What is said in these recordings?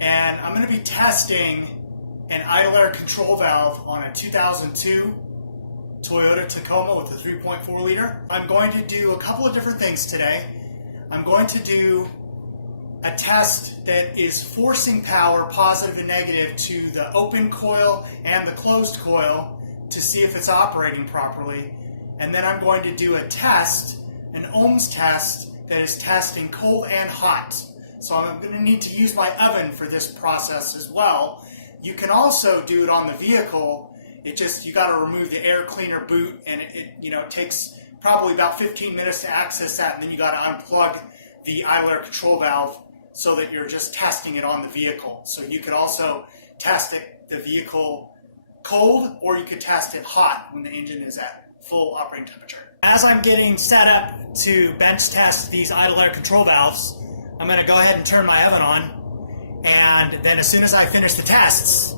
and I'm going to be testing an idle air control valve on a 2002 Toyota Tacoma with a 3.4 liter. I'm going to do a couple of different things today. I'm going to do a test that is forcing power, positive and negative, to the open coil and the closed coil to see if it's operating properly. And then I'm going to do a test, an ohms test, that is testing cold and hot. So I'm going to need to use my oven for this process as well. You can also do it on the vehicle. You got to remove the air cleaner boot, and it takes probably about 15 minutes to access that, and then you got to unplug the idle air control valve so that you're just testing it on the vehicle. So you could also test the vehicle cold, or you could test it hot when the engine is at full operating temperature. As I'm getting set up to bench test these idle air control valves, I'm going to go ahead and turn my oven on, and then as soon as I finish the tests,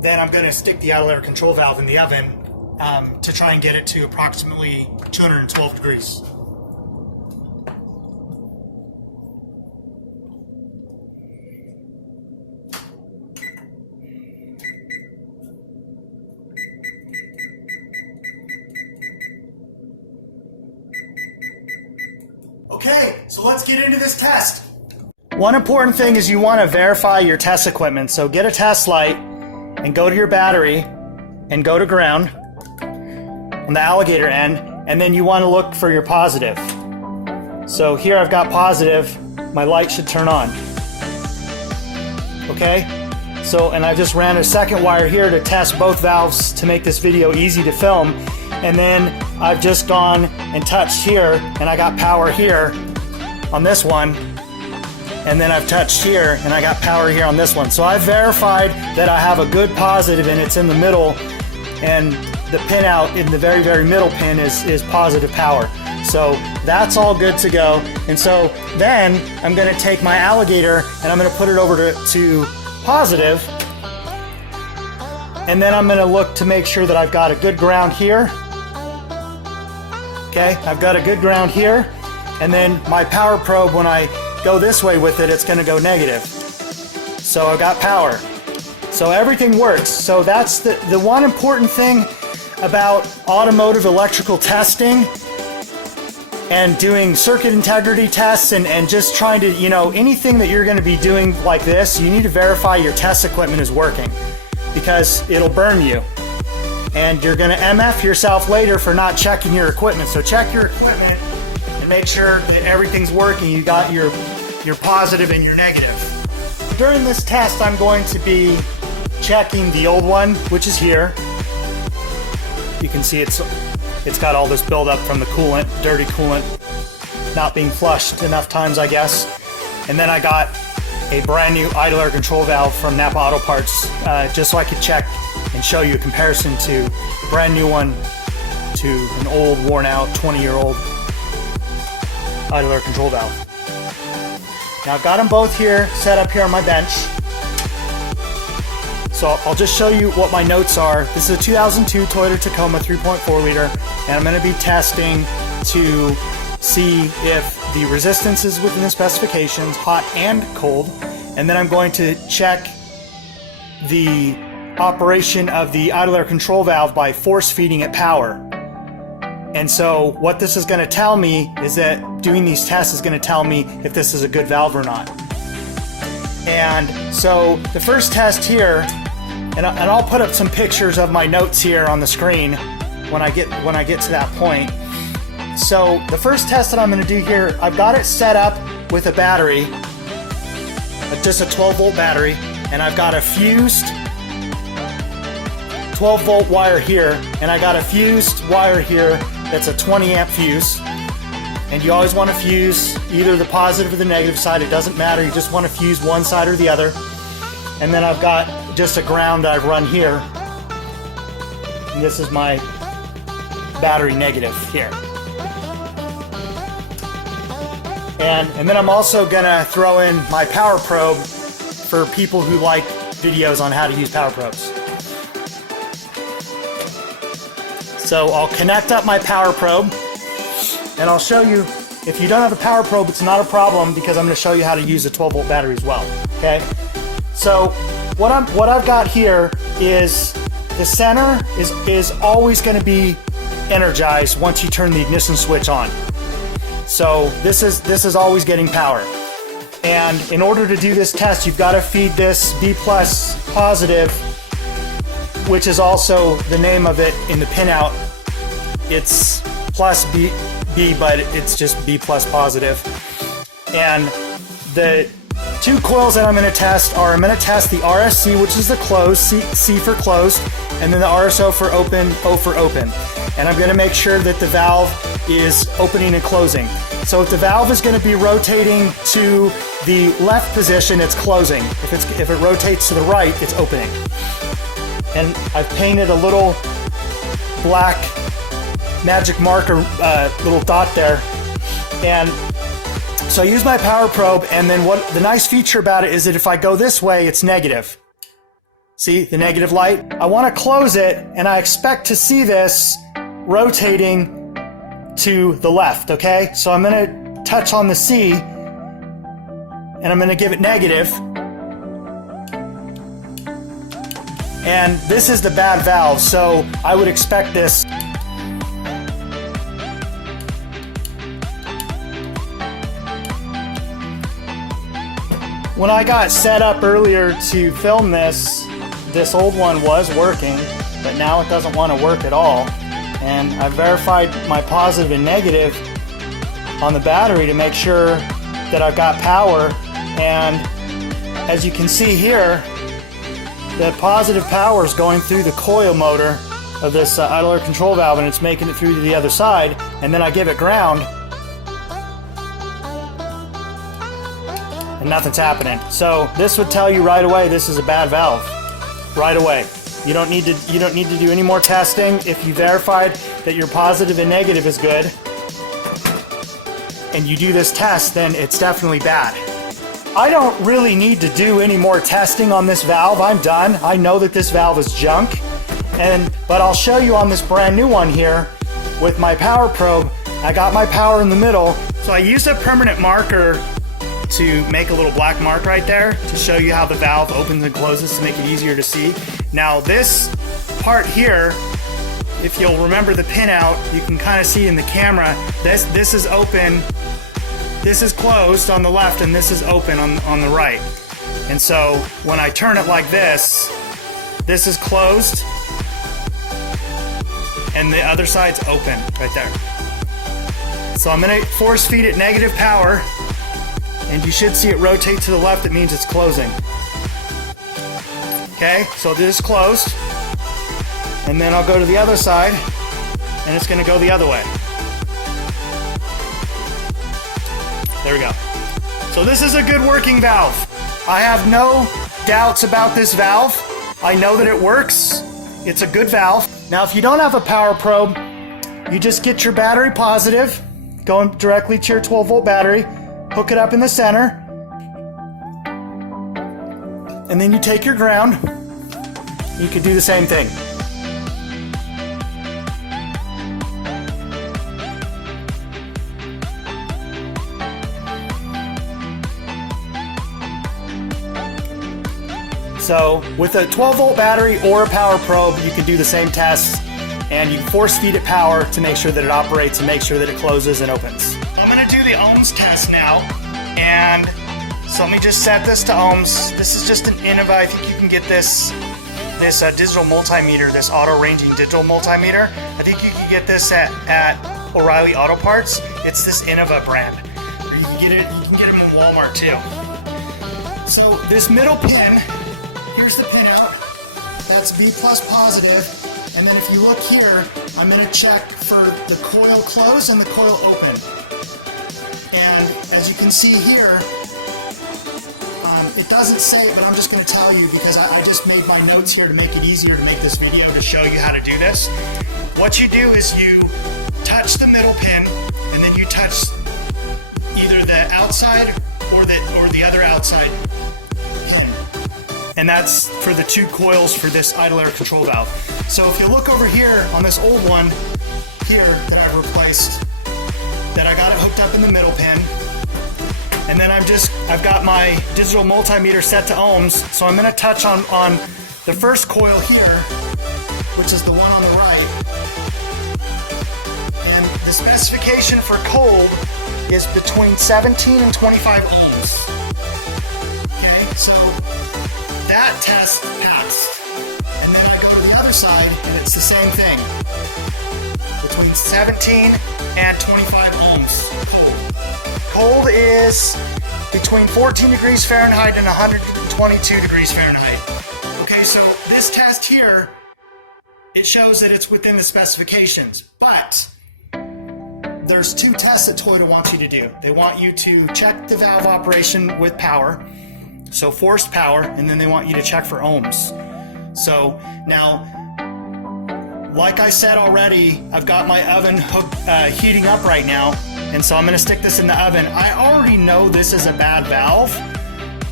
then I'm going to stick the idle air control valve in the oven to try and get it to approximately 212 degrees. Okay, so let's get into this test. One important thing is you want to verify your test equipment. So get a test light and go to your battery and go to ground on the alligator end, and then you want to look for your positive. So here I've got positive, my light should turn on. Okay, so and I just ran a second wire here to test both valves to make this video easy to film, and then I've just gone and touched here and I got power here on this one, and then I've touched here and I got power here on this one. So I've verified that I have a good positive and it's in the middle, and the pin out in the very, very middle pin is positive power. So that's all good to go. And so then I'm going to take my alligator and I'm going to put it over to positive, and then I'm going to look to make sure that I've got a good ground here. Okay, I've got a good ground here, and then my power probe, when I go this way with it, it's going to go negative. So I've got power. So everything works. So that's the one important thing about automotive electrical testing and doing circuit integrity tests and just trying to, anything that you're going to be doing like this, you need to verify your test equipment is working, because it'll burn you. And you're going to MF yourself later for not checking your equipment. So check your equipment and make sure that everything's working. You got your positive and your negative. During this test, I'm going to be checking the old one, which is here. You can see it's got all this buildup from the coolant, dirty coolant, not being flushed enough times, I guess. And then I got a brand new idle air control valve from Napa Auto Parts, just so I could check and show you a comparison to a brand new one to an old, worn out, 20-year-old idle air control valve. Now I've got them both here, set up here on my bench. So I'll just show you what my notes are. This is a 2002 Toyota Tacoma 3.4 liter, and I'm going to be testing to see if the resistance is within the specifications, hot and cold. And then I'm going to check the operation of the idle air control valve by force feeding it power. And so what this is going to tell me is that doing these tests is going to tell me if this is a good valve or not. And so the first test here, and I'll put up some pictures of my notes here on the screen when I get to that point. So the first test that I'm going to do here, I've got it set up with a battery, just a 12-volt battery, and I've got a fused 12-volt wire here, and I got a fused wire here that's a 20-amp fuse. And you always want to fuse either the positive or the negative side. It doesn't matter. You just want to fuse one side or the other. And then I've got just a ground that I've run here. And this is my battery negative here. And then I'm also going to throw in my power probe for people who like videos on how to use power probes. So I'll connect up my power probe, and I'll show you If you don't have a power probe, it's not a problem because I'm going to show you how to use a 12-volt battery as well. Okay. So what I've got here is the center is always going to be energized once you turn the ignition switch on. So this is always getting power. And in order to do this test, you've got to feed this B+ positive, which is also the name of it in the pinout. It's plus B, but it's just B+ positive. And the two coils that I'm going to test are, I'm going to test the RSC, which is the closed, C for closed, and then the RSO for open, O for open. And I'm going to make sure that the valve is opening and closing. So if the valve is going to be rotating to the left position, it's closing. If it rotates to the right, it's opening. And I've painted a little black magic marker little dot there. And so I use my power probe, and then what the nice feature about it is that if I go this way, it's negative. See the negative light? I want to close it, and I expect to see this rotating to the left, okay? So I'm going to touch on the C, and I'm going to give it negative. And this is the bad valve, so I would expect this. When I got set up earlier to film this old one was working, but now it doesn't want to work at all. And I verified my positive and negative on the battery to make sure that I've got power. And as you can see here, the positive power is going through the coil motor of this idler control valve, and it's making it through to the other side. And then I give it ground, and nothing's happening. So this would tell you right away this is a bad valve. Right away. You don't need to do any more testing. If you verified that your positive and negative is good, and you do this test, then it's definitely bad. I don't really need to do any more testing on this valve. I'm done. I know that this valve is junk, but I'll show you on this brand new one here with my power probe. I got my power in the middle, so I used a permanent marker to make a little black mark right there to show you how the valve opens and closes to make it easier to see. Now this part here, if you'll remember the pinout, you can kind of see in the camera, this is open, this is closed on the left, and this is open on the right. And so when I turn it like this is closed, and the other side's open right there. So I'm going to force feed it negative power, and you should see it rotate to the left. It means it's closing. Okay, so this is closed, and then I'll go to the other side, and it's going to go the other way. There we go. So this is a good working valve. I have no doubts about this valve. I know that it works. It's a good valve. Now, if you don't have a power probe, you just get your battery positive, going directly to your 12-volt battery, hook it up in the center, and then you take your ground. You could do the same thing. So with a 12-volt battery or a power probe, you can do the same tests, and you force feed it power to make sure that it operates and make sure that it closes and opens. I'm going to do the ohms test now, and so let me just set this to ohms. This is just an Innova. I think you can get this digital multimeter, this auto ranging digital multimeter. I think you can get this at O'Reilly Auto Parts. It's this Innova brand. Or you can get them in Walmart too. So this middle pin, here's the pin out. That's B+ positive. And then if you look here, I'm going to check for the coil close and the coil open. And as you can see here, it doesn't say, but I'm just going to tell you because I just made my notes here to make it easier to make this video to show you how to do this. What you do is you touch the middle pin, and then you touch either the outside or the other outside pin. And that's for the two coils for this idle air control valve. So if you look over here on this old one here that I've replaced, that I got it hooked up in the middle pin. And then I've got my digital multimeter set to ohms, so I'm gonna touch on the first coil here, which is the one on the right. And the specification for cold is between 17 and 25 ohms. Okay, so that test passed. And then I go to the other side and it's the same thing. Between 17 and 25 ohms cold. Cold is between 14 degrees Fahrenheit and 122 degrees Fahrenheit. Okay, so this test here, it shows that it's within the specifications, but there's two tests that Toyota wants you to do. They want you to check the valve operation with power, so forced power, and then they want you to check for ohms. So now, like I said already, I've got my oven heating up right now, and so I'm going to stick this in the oven. I already know this is a bad valve,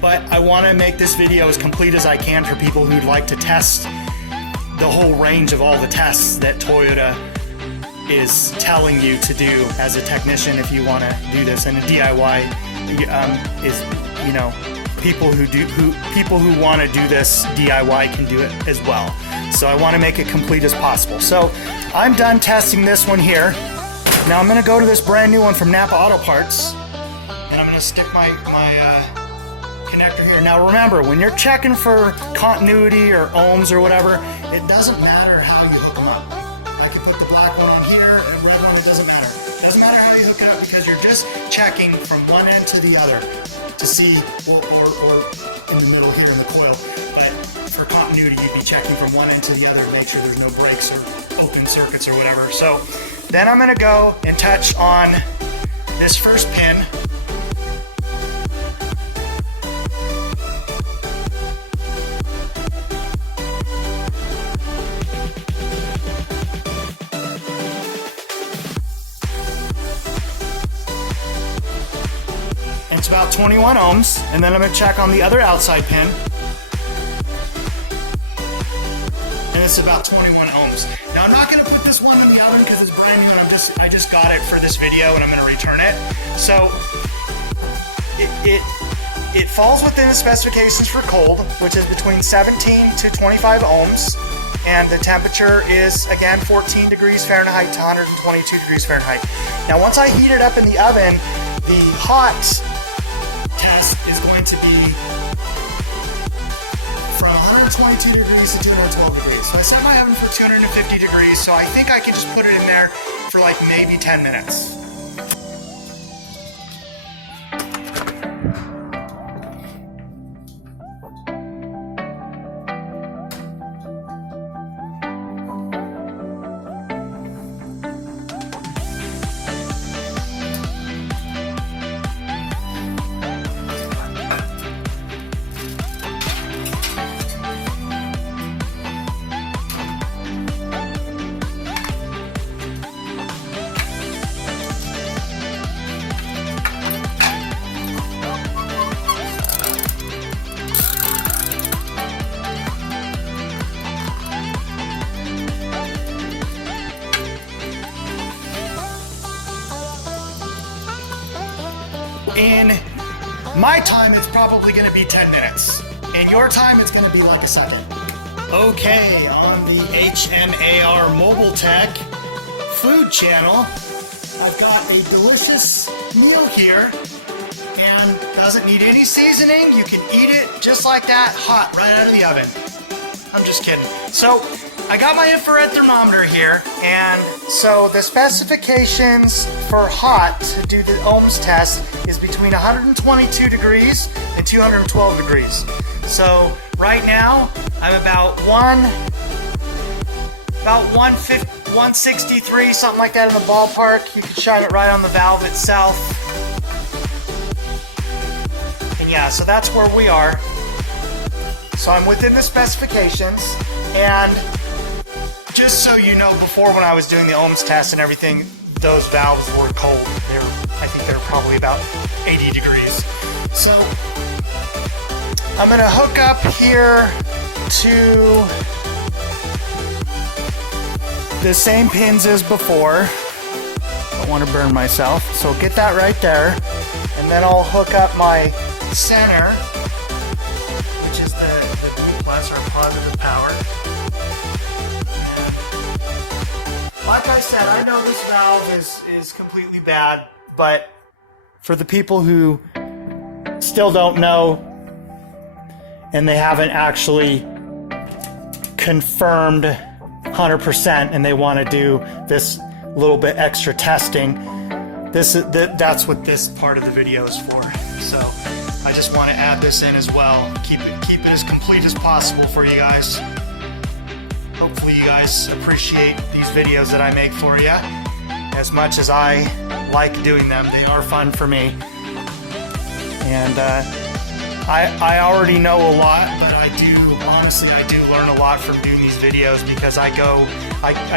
but I want to make this video as complete as I can for people who'd like to test the whole range of all the tests that Toyota is telling you to do as a technician if you want to do this. And a DIY is, you know, people who want to do this DIY can do it as well. So I want to make it complete as possible. So I'm done testing this one here. Now I'm going to go to this brand new one from Napa Auto Parts, and I'm going to stick my connector here. Now remember, when you're checking for continuity or ohms or whatever, it doesn't matter how you hook them up. I can put the black one on here and red one, it doesn't matter. It doesn't matter how you hook it up because you're just checking from one end to the other to see, or in the middle here in the coil. But for continuity, you'd be checking from one end to the other to make sure there's no breaks or open circuits or whatever. So then I'm going to go and touch on this first pin. It's about 21 ohms, and then I'm going to check on the other outside pin, and it's about 21 ohms. Now I'm not going to put this one in the oven because it's brand new, and I just got it for this video, and I'm going to return it. So it falls within the specifications for cold, which is between 17 to 25 ohms, and the temperature is again 14 degrees Fahrenheit to 122 degrees Fahrenheit. Now once I heat it up in the oven, the hot test is going to be from 122 degrees to 212 degrees. So I set my oven for 250 degrees, so I think I can just put it in there for like maybe 10 minutes. In my time, it's probably going to be 10 minutes. In your time, it's going to be like a second. Okay, on the HMAR Mobile Tech food channel, I've got a delicious meal here, and doesn't need any seasoning. You can eat it just like that, hot, right out of the oven. I'm just kidding. So I got my infrared thermometer here, and so the specifications for hot to do the ohms test is between 122 degrees and 212 degrees. So right now I'm about 163, something like that in the ballpark. You can shine it right on the valve itself. And yeah, so that's where we are. So I'm within the specifications, and just so you know, before when I was doing the ohms test and everything, those valves were cold. I think they're probably about 80 degrees. So I'm going to hook up here to the same pins as before. don't want to burn myself. So get that right there. And then I'll hook up my center, which is the P plus, or positive power. And like I said, I know this valve is completely bad, but for the people who still don't know and they haven't actually confirmed 100% and they want to do this little bit extra testing, that's what this part of the video is for. So I just want to add this in as well. Keep it as complete as possible for you guys. Hopefully you guys appreciate these videos that I make for you as much as I like doing them. They are fun for me. And I already know a lot, but honestly I do learn a lot from doing these videos, because I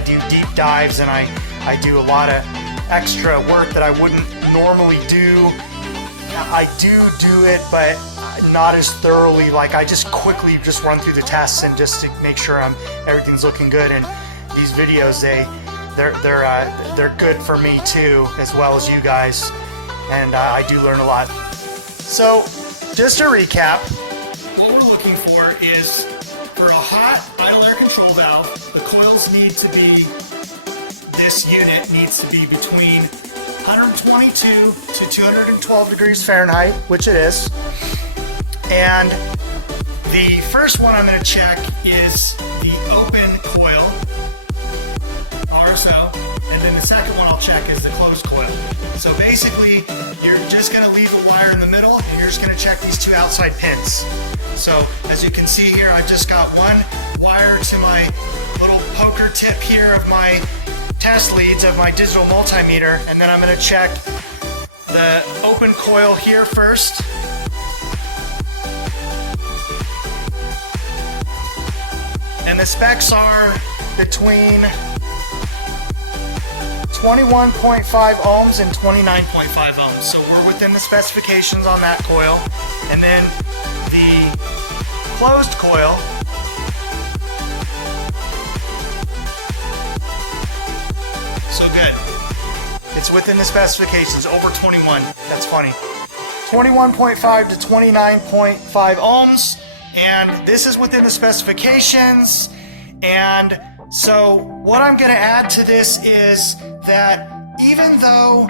do deep dives, and I do a lot of extra work that I wouldn't normally do. I do it, but not as thoroughly. Like, I just quickly run through the tests and just to make sure everything's looking good. And these videos, they're good for me too, as well as you guys, and I do learn a lot. So just to recap, what we're looking for is, for a hot idle air control valve, the coils need to be, this unit needs to be between 122 to 212 degrees Fahrenheit, which it is. And the first one I'm going to check is the open coil, RSO, and then the second one I'll check is the closed coil. So basically, you're just going to leave a wire in the middle, and you're just going to check these two outside pins. So as you can see here, I've just got one wire to my little poker tip here of my test leads of my digital multimeter, and then I'm going to check the open coil here first. And the specs are between 21.5 ohms and 29.5 ohms. So we're within the specifications on that coil. And then the closed coil, so good. It's within the specifications, over 21. That's funny. 21.5 to 29.5 ohms. And this is within the specifications. And so what I'm going to add to this is that even though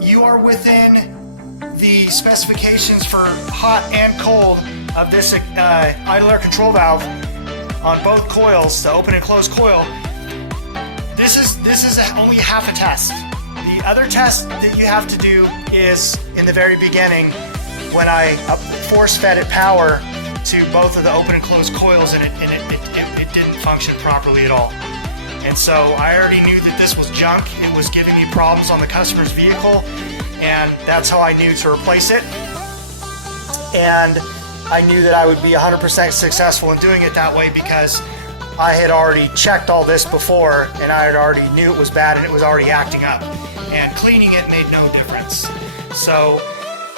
you are within the specifications for hot and cold of this idle air control valve on both coils, the open and closed coil, this is only half a test. The other test that you have to do is in the very beginning, when I force-fed it power to both of the open and closed coils, and it didn't function properly at all. And so I already knew that this was junk. It was giving me problems on the customer's vehicle, and that's how I knew to replace it. And I knew that I would be 100% successful in doing it that way, because I had already checked all this before, and I had already knew it was bad, and it was already acting up. And cleaning it made no difference. So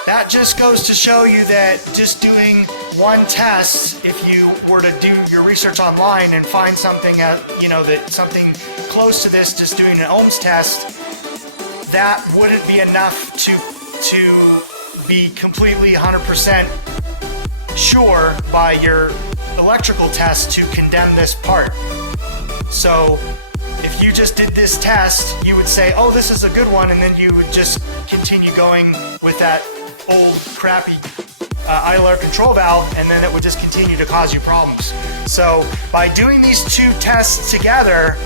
that just goes to show you that just doing one test, if you were to do your research online and find something, that something close to this, just doing an ohms test, that wouldn't be enough to be completely 100% sure by your electrical test to condemn this part. So if you just did this test, you would say, oh, this is a good one, and then you would just continue going with that old crappy idle air control valve, and then it would just continue to cause you problems. So by doing these two tests together,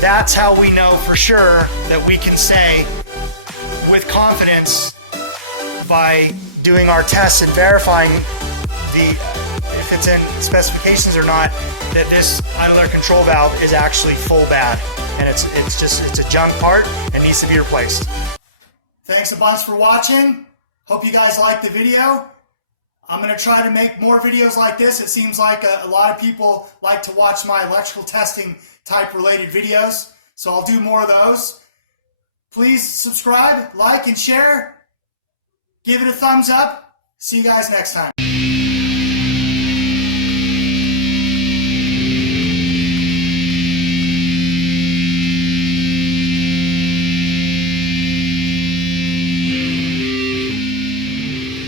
that's how we know for sure that we can say with confidence, by doing our tests and verifying if it's in specifications or not, that this idle air control valve is actually full bad, and it's a junk part and needs to be replaced. Thanks a bunch for watching. Hope you guys liked the video. I'm going to try to make more videos like this. It seems like a lot of people like to watch my electrical testing type related videos, so I'll do more of those. Please subscribe, like, and share. Give it a thumbs up. See you guys next time.